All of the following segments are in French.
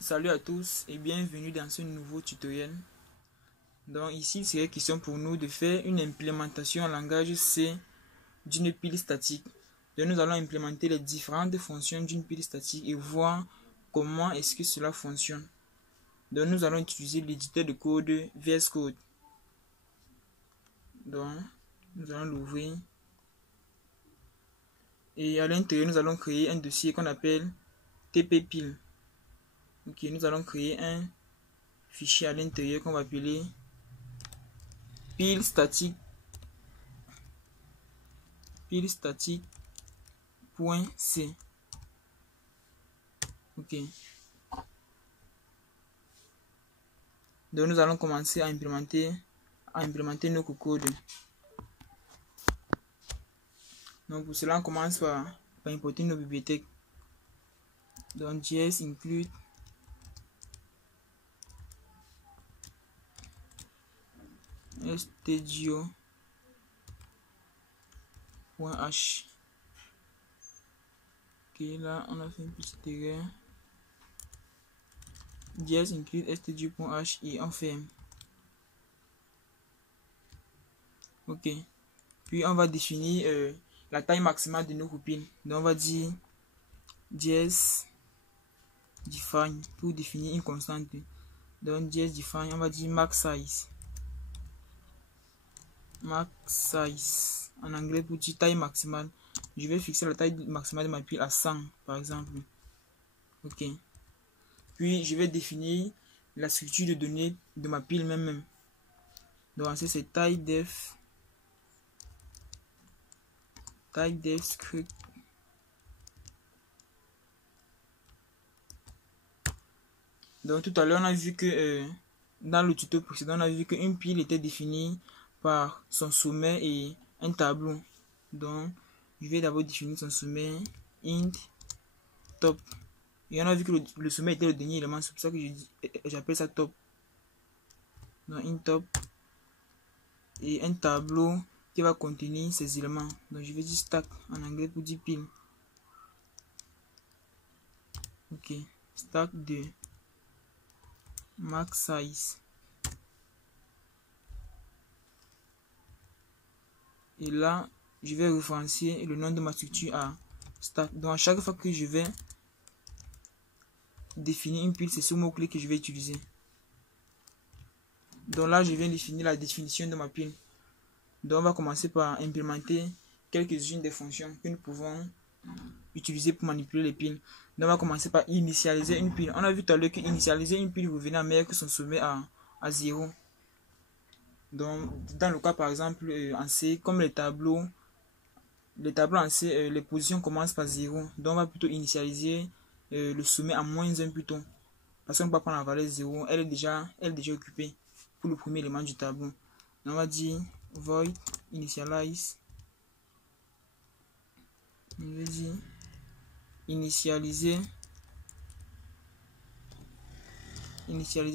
Salut à tous et bienvenue dans ce nouveau tutoriel. Donc ici, il serait question pour nous de faire une implémentation en langage C d'une pile statique. Donc nous allons implémenter les différentes fonctions d'une pile statique et voir comment est-ce que cela fonctionne. Donc nous allons utiliser l'éditeur de code VS Code. Donc nous allons l'ouvrir. Et à l'intérieur, nous allons créer un dossier qu'on appelle tppile. Ok, nous allons créer un fichier à l'intérieur qu'on va appeler pile statique.c. Ok. Donc nous allons commencer à implémenter nos codes. Donc pour cela, on commence par importer nos bibliothèques. Donc JS include stdio.h. Ok, là on a fait une petite erreur. JS include stdio.h et on ferme. Ok. Puis on va définir la taille maximale de nos coupines. Donc on va dire JS define pour définir une constante. Donc JS define, on va dire max size en anglais pour dire taille maximale. Je vais fixer la taille maximale de ma pile à 100 par exemple. Ok. Puis je vais définir la structure de données de ma pile même. Donc c'est type_def script. Donc tout à l'heure on a vu que dans le tuto précédent on a vu qu'une pile était définie par son sommet et un tableau. Donc je vais d'abord définir son sommet int top. Et on a vu que le sommet était le dernier élément, c'est pour ça que j'appelle ça top. Donc int top et un tableau qui va contenir ces éléments. Donc je vais dire stack en anglais pour dire pile. Ok, stack de max size. Et là, je vais référencer le nom de ma structure à stack. Donc à chaque fois que je vais définir une pile, c'est ce mot-clé que je vais utiliser. Donc là, je viens définir la définition de ma pile. Donc on va commencer par implémenter quelques-unes des fonctions que nous pouvons utiliser pour manipuler les piles. Donc on va commencer par initialiser une pile. On a vu tout à l'heure que initialiser une pile revenait à mettre son sommet à 0. Donc dans le cas par exemple en C, comme les tableaux en C, les positions commencent par 0. Donc on va plutôt initialiser le sommet à -1 plutôt. Parce qu'on ne peut pas prendre la valeur 0, elle est déjà occupée pour le premier élément du tableau. Donc on va dire void initialize. On va dire initialiser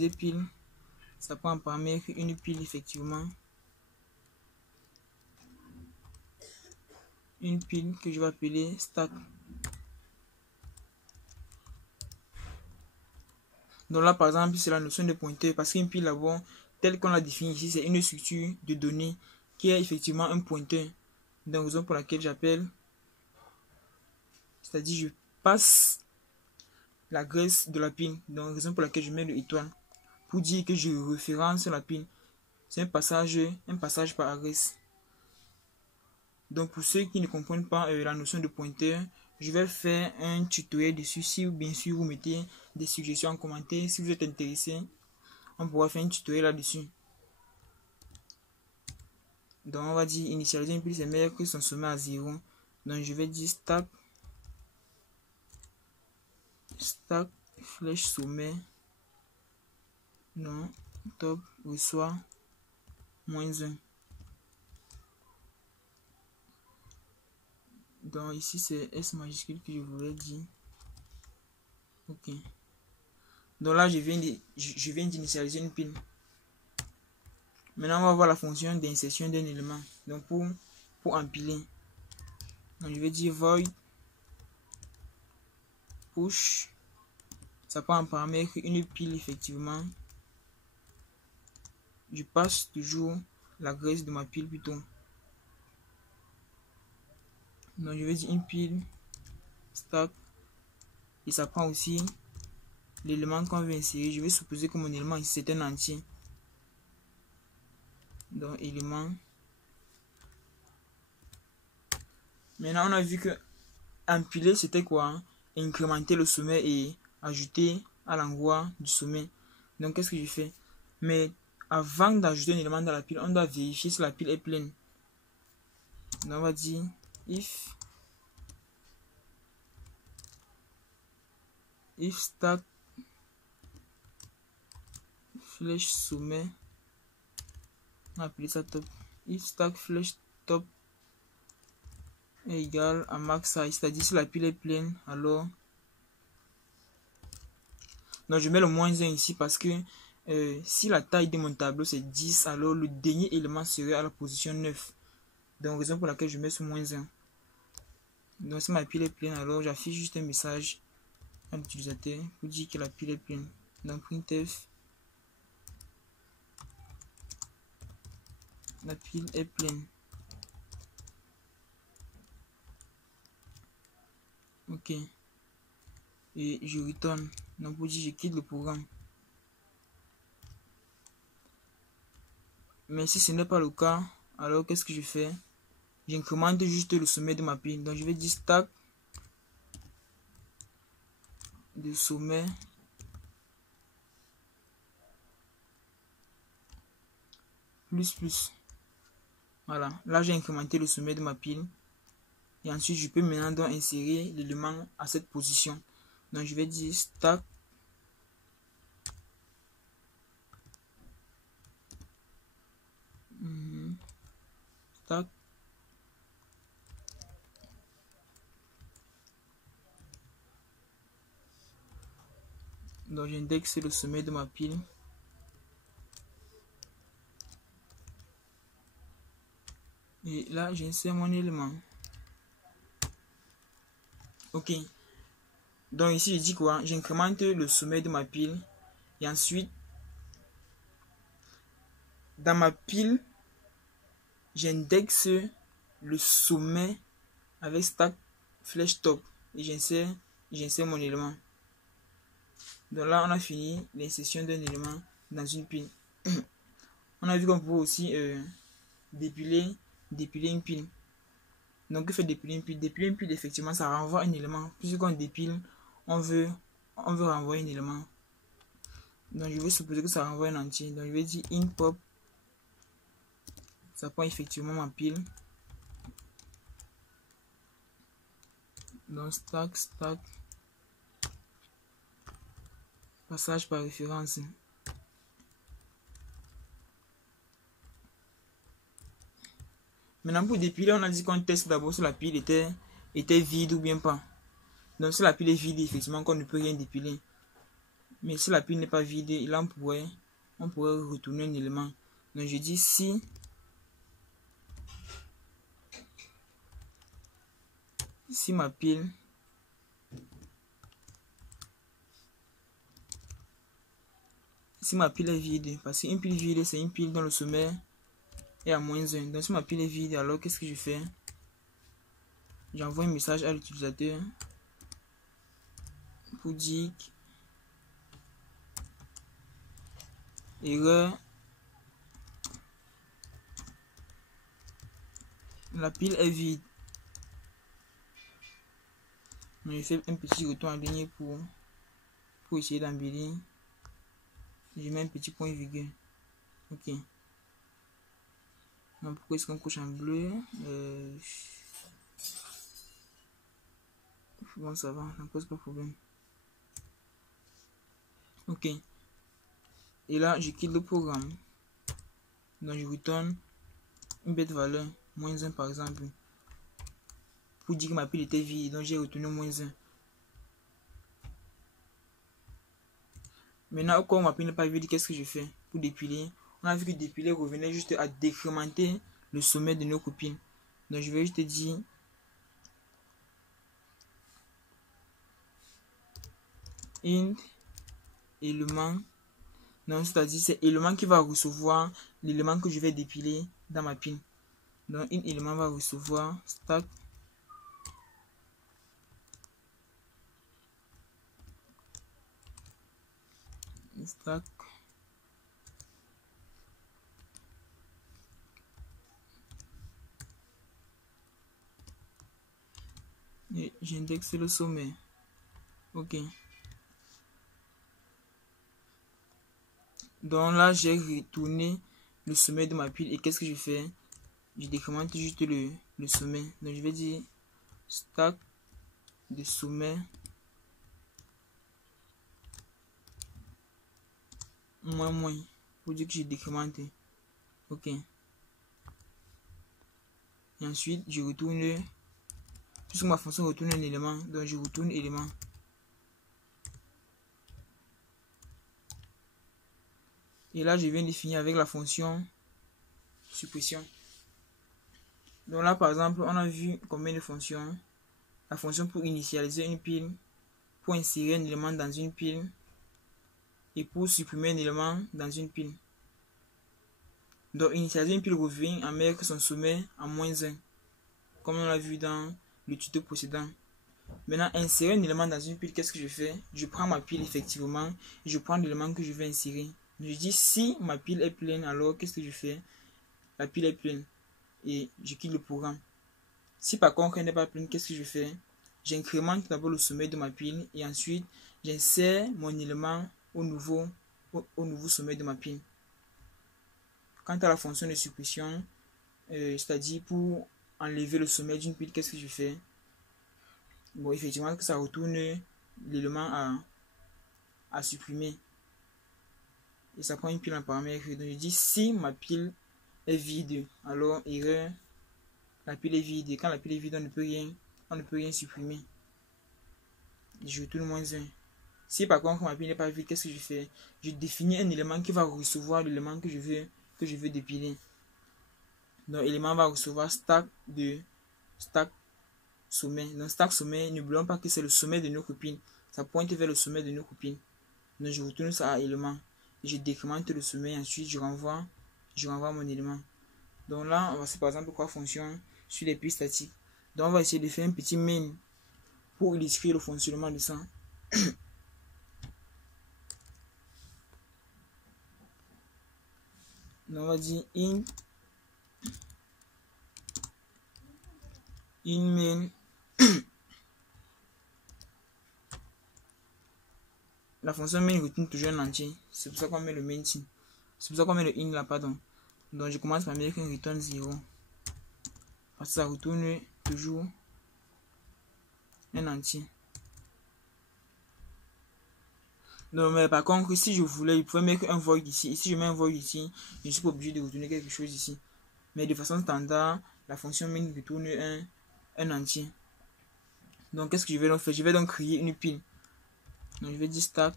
pile. Ça prend en paramètre une pile effectivement. Une pile que je vais appeler stack. Donc là par exemple c'est la notion de pointeur parce qu'une pile là-bas telle qu'on l'a définie ici c'est une structure de données qui est effectivement un pointeur. Donc raison pour laquelle j'appelle, c'est-à-dire je passe la graisse de la pile. Donc raison pour laquelle je mets le étoile pour dire que je référence la pile. C'est un passage par adresse. Donc pour ceux qui ne comprennent pas la notion de pointeur, je vais faire un tutoriel dessus. Si bien sûr vous mettez des suggestions en commentaire, si vous êtes intéressé, on pourra faire un tutoriel là-dessus. Donc on va dire initialiser une pile, c'est meilleur que son sommet à 0. Donc je vais dire stack flèche sommet non top reçoit -1. Donc ici c'est S majuscule que je voulais dire. Ok. Donc là je viens d'initialiser une pile. Maintenant on va voir la fonction d'insertion d'un élément. Donc pour empiler. Donc je vais dire void push ça prend en paramètre une pile effectivement. Je passe toujours l'adresse de ma pile plutôt. Donc je vais dire une pile stack et ça prend aussi l'élément qu'on veut insérer. Je vais supposer que mon élément ici c'est un entier. Donc élément. Maintenant on a vu que empiler c'était quoi? Incrémenter le sommet et ajouter à l'endroit du sommet. Donc qu'est-ce que je fais? Mais avant d'ajouter un élément dans la pile, on doit vérifier si la pile est pleine. Donc on va dire if stack flèche sommet, on va appeler ça top. If stack flèche top est égal à max size, c'est-à-dire si la pile est pleine, alors donc je mets le moins 1 ici parce que si la taille de mon tableau c'est 10, alors le dernier élément serait à la position 9. Donc raison pour laquelle je mets ce moins 1. Donc si ma pile est pleine, alors j'affiche juste un message à l'utilisateur pour dire que la pile est pleine. Donc printf, la pile est pleine. Ok. Et je retourne. Donc pour dire je quitte le programme. Mais si ce n'est pas le cas, alors qu'est-ce que je fais? J'incrémente juste le sommet de ma pile. Donc je vais dire stack de sommet plus. Voilà, là j'ai incrémenté le sommet de ma pile. Et ensuite je peux maintenant donc insérer l'élément à cette position. Donc je vais dire stack stack donc j'indexe le sommet de ma pile. Et là j'insère mon élément. Ok. Donc ici je dis quoi? J'incrémente le sommet de ma pile. Et ensuite dans ma pile j'indexe le sommet avec stack flèche top. Et j'insère mon élément. Donc là on a fini l'insertion d'un élément dans une pile. On a vu qu'on pouvait aussi dépiler une pile. Donc que fait dépiler une pile? Dépiler une pile effectivement ça renvoie un élément. Puisqu'on dépile, on veut renvoyer un élément. Donc je vais supposer que ça renvoie un entier. Donc je vais dire in pop. Ça prend effectivement ma pile. Donc stack passage par référence. Maintenant pour dépiler, on a dit qu'on teste d'abord si la pile était vide ou bien pas. Donc si la pile est vide, effectivement qu'on ne peut rien dépiler. Mais si la pile n'est pas vide, là on pourrait retourner un élément. Donc je dis si ma pile est vide, parce qu'une pile vide c'est une pile dont le sommet est à -1. Donc si ma pile est vide, alors qu'est-ce que je fais? J'envoie un message à l'utilisateur pour dire erreur, la pile est vide. Je fais un petit retour en ligne pour essayer d'embellir. Je mets un petit point virgule. Ok. Donc pourquoi est-ce qu'on couche en bleu? Bon, ça va, ça ne pose pas de problème. Ok. Et là, je quitte le programme. Donc je retourne une bête valeur, -1 par exemple. Pour dire que ma pile était vide, donc j'ai retourné -1. Maintenant, quand ma pile n'est pas vide, qu'est-ce que je fais pour dépiler? On a vu que dépiler revenait juste à décrémenter le sommet de nos copines. Donc je vais juste dire int élément. Donc, c'est-à-dire, c'est l'élément qui va recevoir l'élément que je vais dépiler dans ma pile. Donc, un élément va recevoir stack et j'indexe le sommet. Ok. Donc là, j'ai retourné le sommet de ma pile. Et qu'est-ce que je fais? Je décrémente juste le sommet. Donc je vais dire stack de sommet moins pour dire que j'ai décrémenté. Ok. Et ensuite, je retourne, puisque ma fonction retourne un élément, donc je retourne élément. Et là, je viens définir avec la fonction suppression. Donc là, par exemple, on a vu combien de fonctions. La fonction pour initialiser une pile, pour insérer un élément dans une pile et pour supprimer un élément dans une pile. Donc, initialiser une pile revient à mettre son sommet en -1, comme on l'a vu dans le tuto précédent. Maintenant, insérer un élément dans une pile, qu'est-ce que je fais? Je prends ma pile effectivement et je prends l'élément que je vais insérer. Je dis si ma pile est pleine, alors qu'est-ce que je fais? La pile est pleine et je quitte le programme. Si par contre elle n'est pas pleine, qu'est-ce que je fais? J'incrémente d'abord le sommet de ma pile et ensuite j'insère mon élément au nouveau sommet de ma pile. Quant à la fonction de suppression, c'est-à-dire pour enlever le sommet d'une pile, qu'est-ce que je fais? Bon, effectivement, que ça retourne l'élément à supprimer. Et ça prend une pile en paramètre. Donc je dis si ma pile est vide, alors erreur, la pile est vide. Et quand la pile est vide, on ne peut rien supprimer. Je retourne -1. Si par contre ma pile n'est pas vide, qu'est-ce que je fais? Je définis un élément qui va recevoir l'élément que je veux dépiler. Donc l'élément va recevoir stack sommet. Donc stack sommet, n'oublions pas que c'est le sommet de notre pile. Ça pointe vers le sommet de notre pile. Donc je retourne ça à élément. Et je décrémente le sommet. Ensuite je renvoie mon élément. Donc là, on va faire par exemple 3 fonctions sur les piles statiques. Donc on va essayer de faire un petit main pour illustrer le fonctionnement de ça. Donc on va dire in main la fonction main retourne toujours un entier. C'est pour ça qu'on met le main. C'est pour ça qu'on met le in là, pardon. Donc je commence par mettre un return 0. Parce que ça retourne toujours un entier. Donc, mais par contre, si je voulais, il pouvait mettre un void ici. Et si je mets un void ici, je ne suis pas obligé de retourner quelque chose ici. Mais de façon standard, la fonction main retourne un entier. Donc, qu'est-ce que je vais donc faire? Je vais donc créer une pile. Donc, je vais dire stack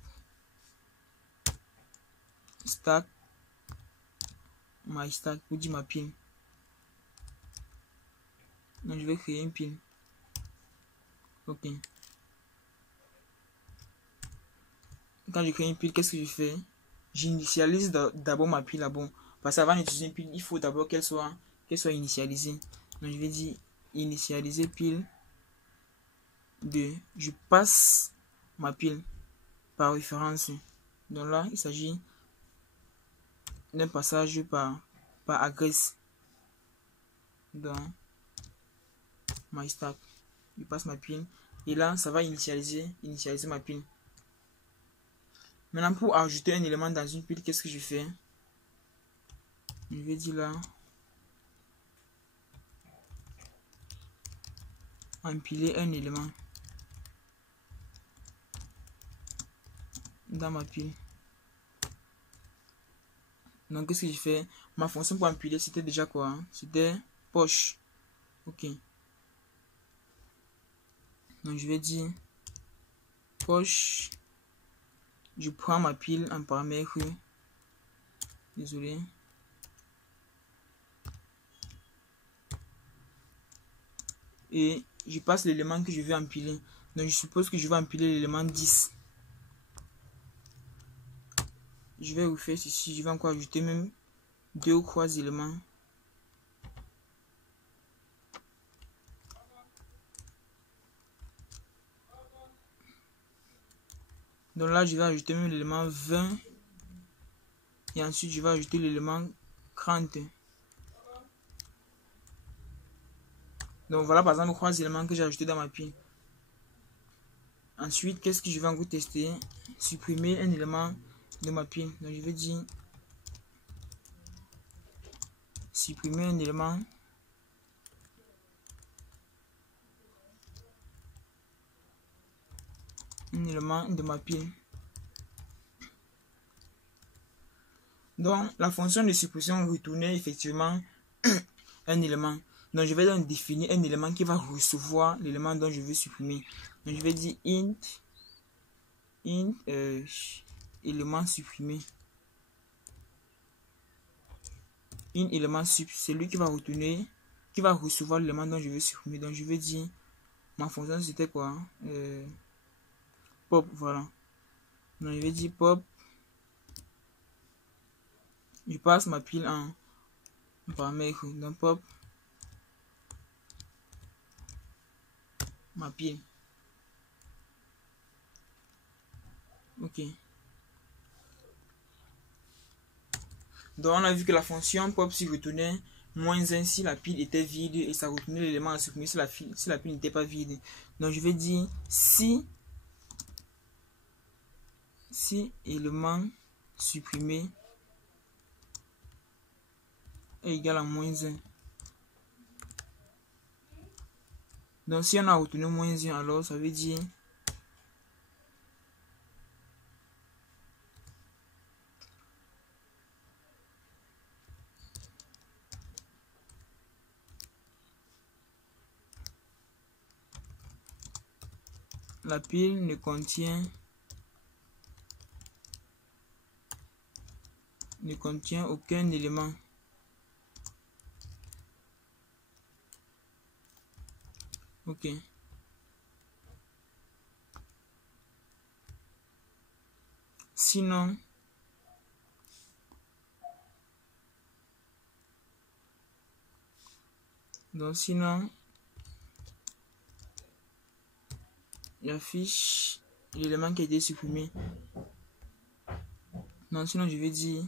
my stack pour dire ma pile. Donc, je vais créer une pile. Ok. Quand je crée une pile, qu'est-ce que je fais? J'initialise d'abord ma pile là-bas. Parce qu'avant d'utiliser une pile, il faut d'abord qu'elle soit initialisée. Donc, je vais dire initialiser pile de. Je passe ma pile par référence. Donc là, il s'agit d'un passage par agress dans my stack. Je passe ma pile et là, ça va initialiser ma pile. Maintenant, pour ajouter un élément dans une pile, qu'est-ce que je fais? Je vais dire là empiler un élément dans ma pile. Donc qu'est-ce que je fais? Ma fonction pour empiler, c'était déjà quoi? C'était poche. Ok. Donc je vais dire poche. Je prends ma pile en paramètre. Désolé. Et je passe l'élément que je veux empiler. Donc je suppose que je vais empiler l'élément 10. je vais refaire ceci. Je vais encore ajouter même 2 ou 3 éléments. Donc là, je vais ajouter même l'élément 20. Et ensuite, je vais ajouter l'élément 30. Donc voilà par exemple 3 éléments que j'ai ajoutés dans ma pile. Ensuite, qu'est-ce que je vais encore tester? Supprimer un élément de ma pile. Donc je vais dire supprimer un élément. Un élément de ma pile. Donc la fonction de suppression retournait effectivement un élément. Donc je vais donc définir un élément qui va recevoir l'élément dont je veux supprimer. Donc je vais dire int élément supprimé. Int élément sup, c'est lui qui va retourner, qui va recevoir l'élément dont je veux supprimer. Donc je vais dire ma fonction c'était quoi? Pop, voilà. Donc je vais dire pop. Je passe ma pile en paramètre. Donc pop ma pile. Ok. Donc on a vu que la fonction pop si retournait -1 si la pile était vide et ça retournait l'élément à supprimer si la pile n'était pas vide. Donc je vais dire si élément supprimé est égal à -1. Donc si on a retourné -1, alors ça veut dire la pile ne contient aucun élément. Ok. Sinon, il affiche l'élément qui a été supprimé. Non, sinon je vais dire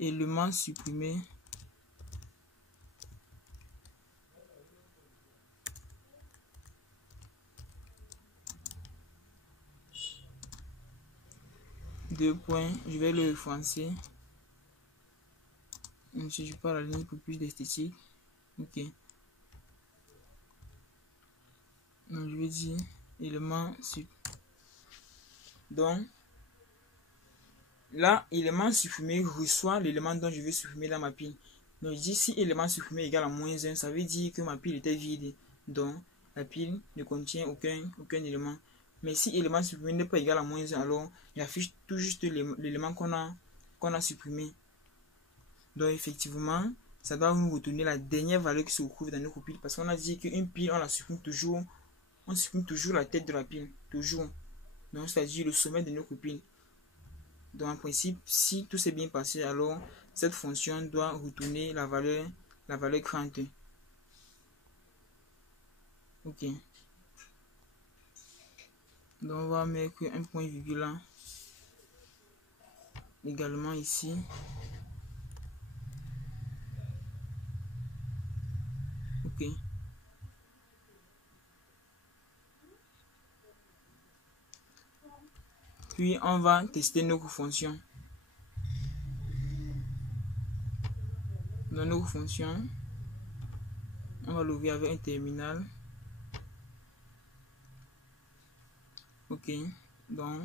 élément supprimé deux points, je vais le français. Ensuite je pars à la ligne pour plus d'esthétique. Ok. Donc je vais dire élément sup. Donc là, élément supprimé reçoit l'élément dont je veux supprimer dans ma pile. Donc je dis si élément supprimé égale à -1, ça veut dire que ma pile était vide. Donc la pile ne contient aucun élément. Mais si élément supprimé n'est pas égal à -1, alors il affiche tout juste l'élément qu'on a supprimé. Donc effectivement, ça doit nous retourner la dernière valeur qui se retrouve dans notre pile. Parce qu'on a dit qu'une pile, on supprime toujours la tête de la pile. Toujours. Donc c'est-à-dire le sommet de notre pile. Donc en principe, si tout s'est bien passé, alors cette fonction doit retourner la valeur 30. Ok. Donc on va mettre un point virgule également ici. Ok. Puis on va tester notre fonction. Dans notre fonction, on va l'ouvrir avec un terminal. Ok. Donc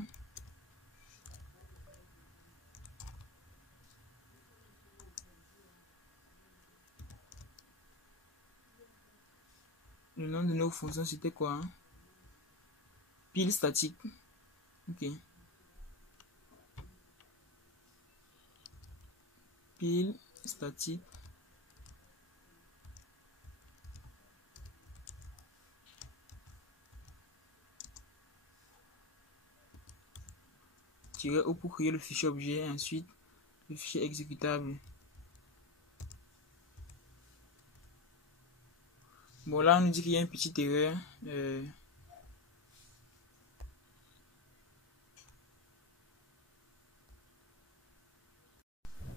le nom de notre fonction c'était quoi? Pile statique. Ok. Pile statique. -O pour créer le fichier objet et ensuite le fichier exécutable. Bon, là on nous dit qu'il y a une petite erreur.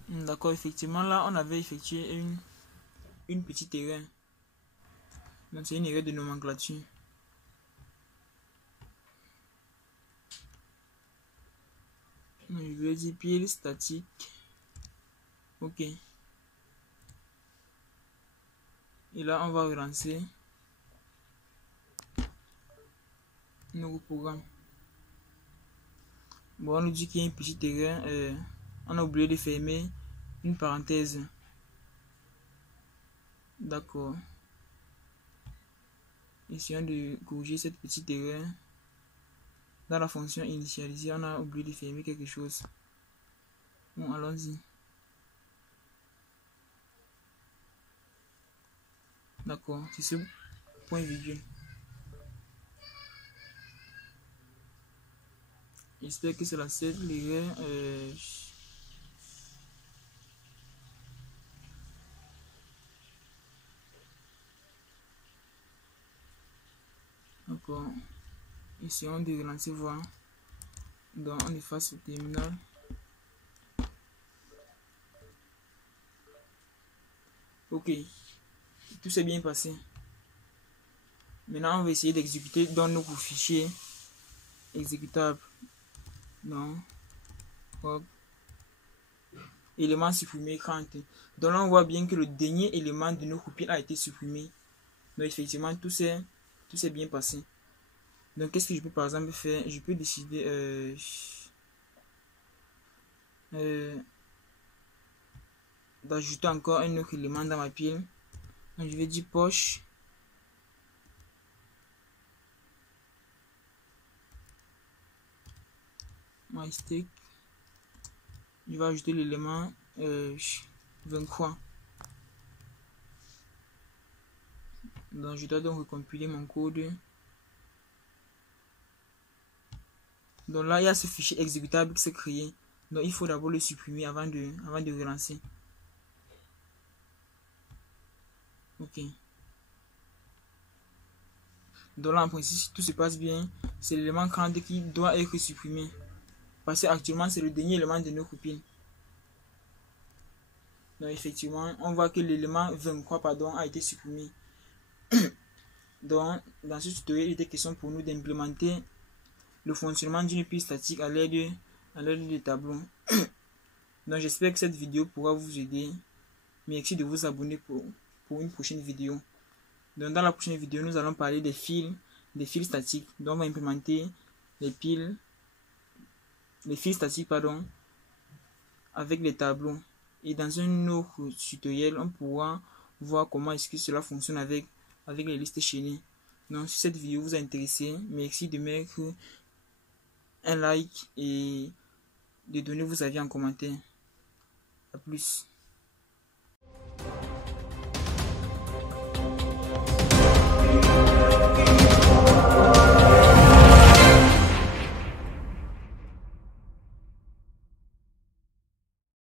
D'accord, effectivement là on avait effectué une petite erreur. Donc c'est une erreur de nomenclature. Je vais dire pile statique. Ok. Et là on va relancer nouveau programme. Bon, on nous dit qu'il y a une petite erreur. On a oublié de fermer une parenthèse. D'accord. Essayons de corriger cette petite erreur. Dans la fonction initialisée, on a oublié de fermer quelque chose. Bon, allons-y. D'accord, c'est ce point virgule. J'espère que c'est la seule erreur. D'accord. Essayons de relancer voir. Donc on efface le terminal. Ok. Tout s'est bien passé. Maintenant on va essayer d'exécuter dans nos fichiers exécutables. Donc hop. Élément supprimé 30. Donc là on voit bien que le dernier élément de nos copies a été supprimé. Donc effectivement tout s'est bien passé. Donc qu'est-ce que je peux par exemple faire? Je peux décider d'ajouter encore un autre élément dans ma pile. Donc je vais dire poche MyStick. Je vais ajouter l'élément 23. Donc je dois donc recompiler mon code. Donc là il y a ce fichier exécutable qui s'est créé. Donc il faut d'abord le supprimer avant de relancer. Ok. Donc là en principe si tout se passe bien, c'est l'élément 30 qui doit être supprimé. Parce que actuellement c'est le dernier élément de nos copines. Donc effectivement on voit que l'élément 23 pardon a été supprimé. Donc dans ce tutoriel il était question pour nous d'implémenter le fonctionnement d'une pile statique à l'aide de tableaux. Donc j'espère que cette vidéo pourra vous aider. Merci de vous abonner pour une prochaine vidéo. Donc dans la prochaine vidéo nous allons parler des fils statiques. Donc on va implémenter les fils statiques pardon avec les tableaux. Et dans un autre tutoriel on pourra voir comment est-ce que cela fonctionne avec les listes chaînées. Donc si cette vidéo vous a intéressé, merci de mettre un like et de donner vos avis en commentaire. A plus.